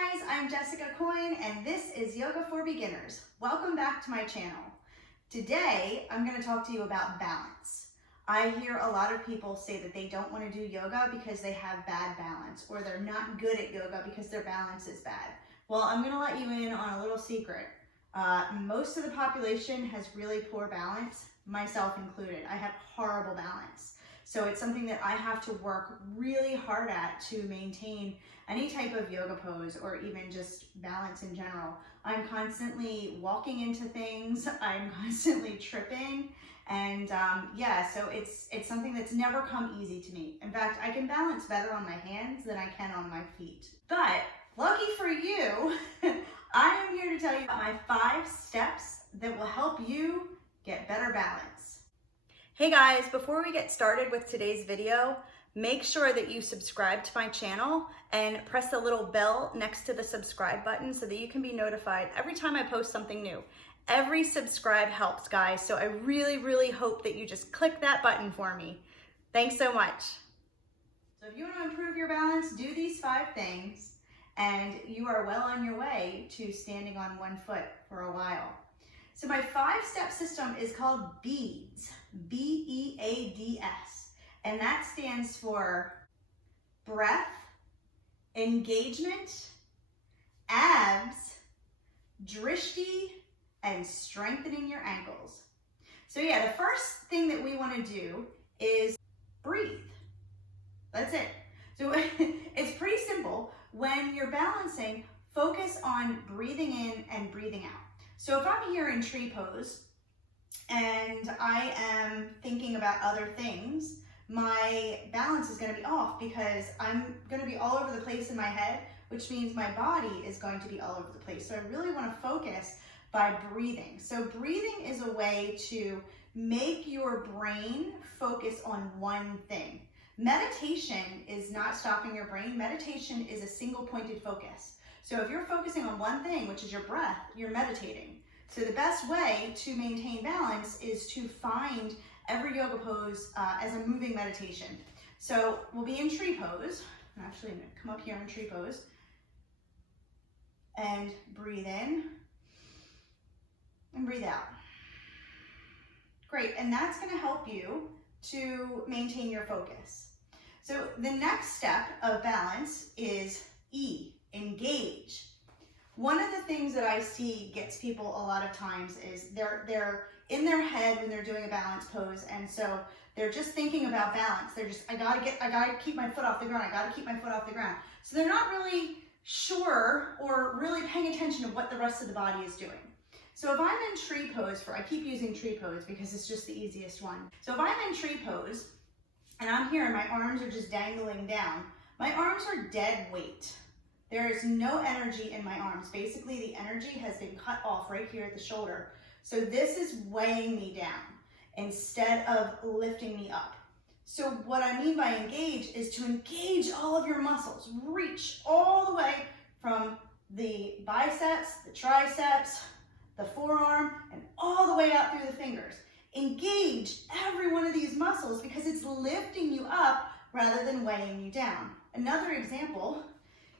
guys, I'm Jessica Coyne and this is Yoga for Beginners. Welcome back to my channel. Today, I'm going to talk to you about balance. I hear a lot of people say that they don't want to do yoga because they have bad balance, or they're not good at yoga because their balance is bad. Well, I'm going to let you in on a little secret. Most of the population has really poor balance, myself included. I have horrible balance. So it's something that I have to work really hard at to maintain any type of yoga pose or even just balance in general. I'm constantly walking into things, I'm constantly tripping, and so it's something that's never come easy to me. In fact, I can balance better on my hands than I can on my feet. But lucky for you, I am here to tell you about my 5 steps that will help you get better balance. Hey guys, before we get started with today's video, make sure that you subscribe to my channel and press the little bell next to the subscribe button so that you can be notified every time I post something new. Every subscribe helps, guys, so I really hope that you just click that button for me. Thanks so much. So if you want to improve your balance, do these 5 things and you are well on your way to standing on one foot for a while. So my 5-step system is called BEADS, B-E-A-D-S, and that stands for breath, engagement, abs, drishti, and strengthening your ankles. So yeah, the first thing that we want to do is breathe. That's it. So it's pretty simple. When you're balancing, focus on breathing in and breathing out. So if I'm here in tree pose and I am thinking about other things, my balance is going to be off because I'm going to be all over the place in my head, which means my body is going to be all over the place. So I really want to focus by breathing. So breathing is a way to make your brain focus on one thing. Meditation is not stopping your brain. Meditation is a single pointed focus. So if you're focusing on one thing, which is your breath, you're meditating. So the best way to maintain balance is to find every yoga pose as a moving meditation. So we'll be in tree pose. Actually, I'm going to come up here in tree pose and breathe in and breathe out. Great, and that's going to help you to maintain your focus. So the next step of balance is E, engage. One of the things that I see gets people a lot of times is they're in their head when they're doing a balance pose, and so they're just thinking about balance. They're just, I gotta keep my foot off the ground. I gotta keep my foot off the ground. So they're not really sure or really paying attention to what the rest of the body is doing. So if I'm in tree pose, I keep using tree pose because it's just the easiest one. So if I'm in tree pose and I'm here and my arms are just dangling down, my arms are dead weight. There is no energy in my arms. Basically, the energy has been cut off right here at the shoulder. So this is weighing me down instead of lifting me up. So what I mean by engage is to engage all of your muscles. Reach all the way from the biceps, the triceps, the forearm, and all the way out through the fingers. Engage every one of these muscles because it's lifting you up rather than weighing you down. Another example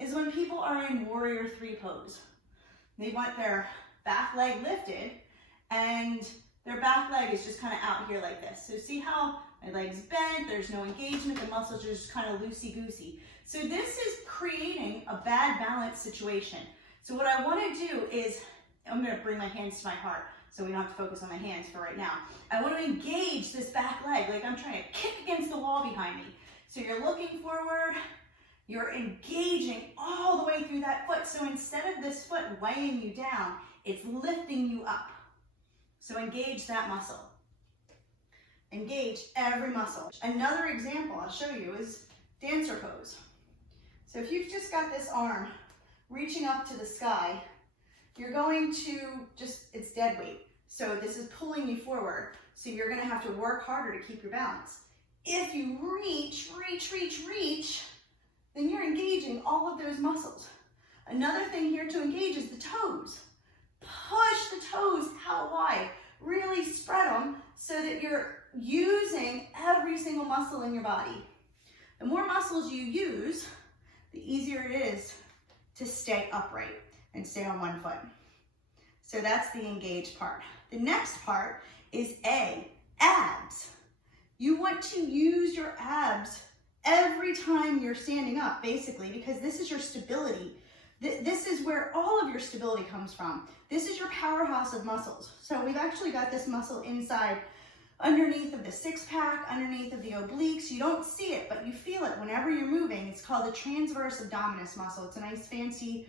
is when people are in warrior 3 pose. They want their back leg lifted and their back leg is just kind of out here like this. So see how my leg's bent, there's no engagement, the muscles are just kind of loosey-goosey. So this is creating a bad balance situation. So what I want to do is, I'm going to bring my hands to my heart so we don't have to focus on my hands for right now. I want to engage this back leg like I'm trying to kick against the wall behind me. So you're looking forward, you're engaging all the way through that foot. So instead of this foot weighing you down, it's lifting you up. So engage that muscle. Engage every muscle. Another example I'll show you is dancer pose. So if you've just got this arm reaching up to the sky, you're going to it's dead weight. So this is pulling you forward. So you're going to have to work harder to keep your balance. If you reach, then you're engaging all of those muscles. Another thing here to engage is the toes. Push the toes out wide. Really spread them so that you're using every single muscle in your body. The more muscles you use, the easier it is to stay upright and stay on one foot. So that's the engage part. The next part is A, abs. You want to use your abs every time you're standing up, basically, because this is your stability. This is where all of your stability comes from. This is your powerhouse of muscles. So we've actually got this muscle inside, underneath of the six pack, underneath of the obliques. You don't see it, but you feel it whenever you're moving. It's called the transverse abdominis muscle. It's a nice fancy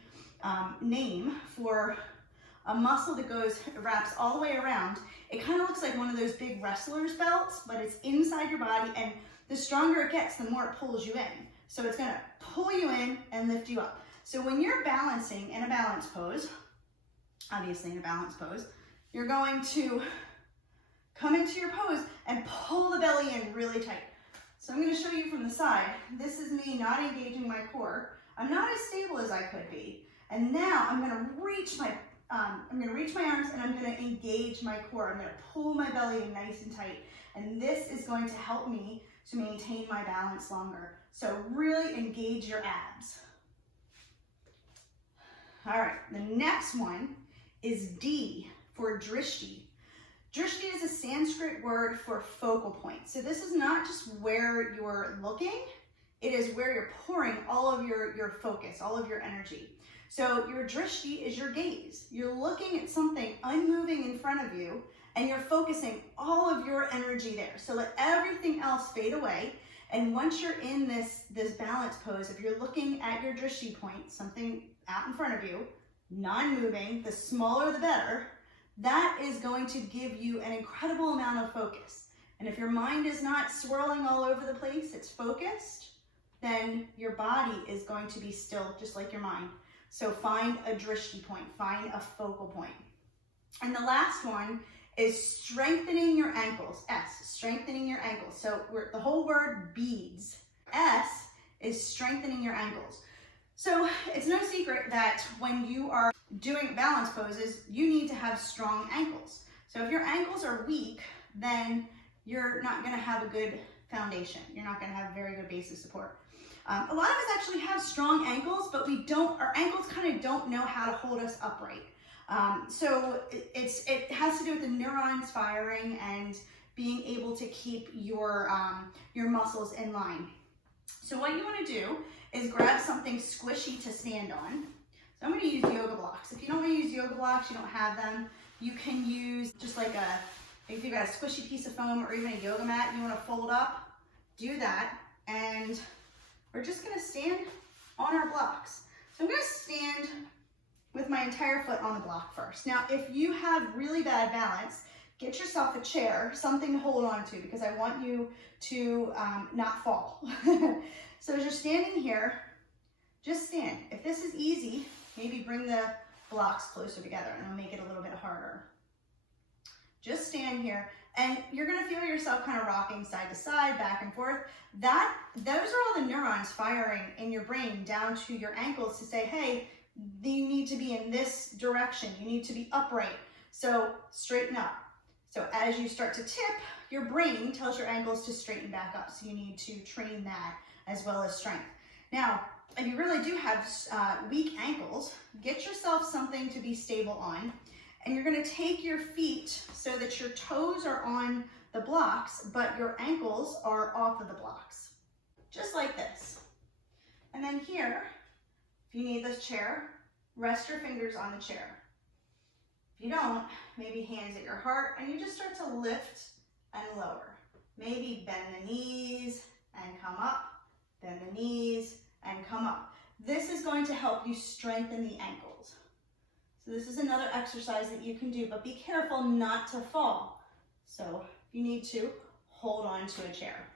name for a muscle that wraps all the way around. It kind of looks like one of those big wrestler's belts, but it's inside your body, and the stronger it gets, the more it pulls you in. So it's gonna pull you in and lift you up. So when you're balancing in a balance pose, obviously in a balance pose, you're going to come into your pose and pull the belly in really tight. So I'm gonna show you from the side. This is me not engaging my core. I'm not as stable as I could be. And now I'm gonna reach my arms and I'm gonna engage my core. I'm gonna pull my belly in nice and tight. And this is going to help me to maintain my balance longer. So really engage your abs. All right, the next one is D for drishti. Drishti is a Sanskrit word for focal point. So this is not just where you're looking, it is where you're pouring all of your focus, all of your energy. So your drishti is your gaze. You're looking at something unmoving in front of you and you're focusing all of your energy there. So let everything else fade away. And once you're in this balance pose, if you're looking at your drishti point, something out in front of you, non-moving, the smaller the better, that is going to give you an incredible amount of focus. And if your mind is not swirling all over the place, it's focused, then your body is going to be still, just like your mind. So find a drishti point, find a focal point. And the last one is strengthening your ankles. S, strengthening your ankles. So the whole word beads. S is strengthening your ankles. So it's no secret that when you are doing balance poses, you need to have strong ankles. So if your ankles are weak, then you're not gonna have a good foundation. You're not gonna have a very good base of support. A lot of us actually have strong ankles, but our ankles kind of don't know how to hold us upright. So it has to do with the neurons firing and being able to keep your muscles in line. So what you want to do is grab something squishy to stand on. So I'm going to use yoga blocks. If you don't want to use yoga blocks, you don't have them, you can use just like if you've got a squishy piece of foam or even a yoga mat you want to fold up, do that. And we're just going to stand on our blocks. So I'm going to stand with my entire foot on the block first. Now, if you have really bad balance, get yourself a chair, something to hold on to, because I want you to not fall. So as you're standing here, just stand. If this is easy, maybe bring the blocks closer together and it'll make it a little bit harder. Just stand here and you're gonna feel yourself kind of rocking side to side, back and forth. Those are all the neurons firing in your brain down to your ankles to say, hey, you need to be in this direction. You need to be upright. So straighten up. So as you start to tip, your brain tells your ankles to straighten back up. So you need to train that as well as strength. Now, if you really do have weak ankles, get yourself something to be stable on. And you're gonna take your feet so that your toes are on the blocks, but your ankles are off of the blocks. Just like this. And then here, if you need this chair, rest your fingers on the chair. If you don't, maybe hands at your heart, and you just start to lift and lower. Maybe bend the knees and come up, bend the knees and come up. This is going to help you strengthen the ankles. So this is another exercise that you can do, but be careful not to fall. So if you need to, hold on to a chair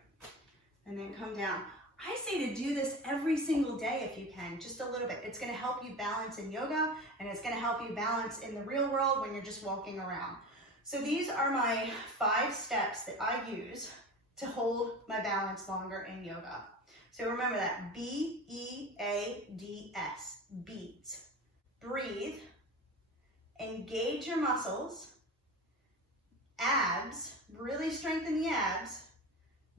and then come down. I say to do this every single day if you can, just a little bit. It's gonna help you balance in yoga, and it's gonna help you balance in the real world when you're just walking around. So these are my 5 steps that I use to hold my balance longer in yoga. So remember that, B-E-A-D-S, beads. Breathe, engage your muscles, abs, really strengthen the abs,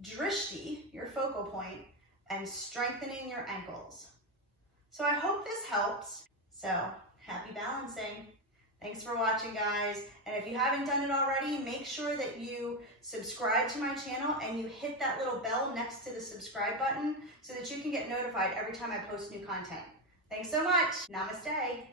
drishti, your focal point, and strengthening your ankles. So I hope this helps. So happy balancing. Thanks for watching, guys. And if you haven't done it already, make sure that you subscribe to my channel and you hit that little bell next to the subscribe button so that you can get notified every time I post new content. Thanks so much. Namaste.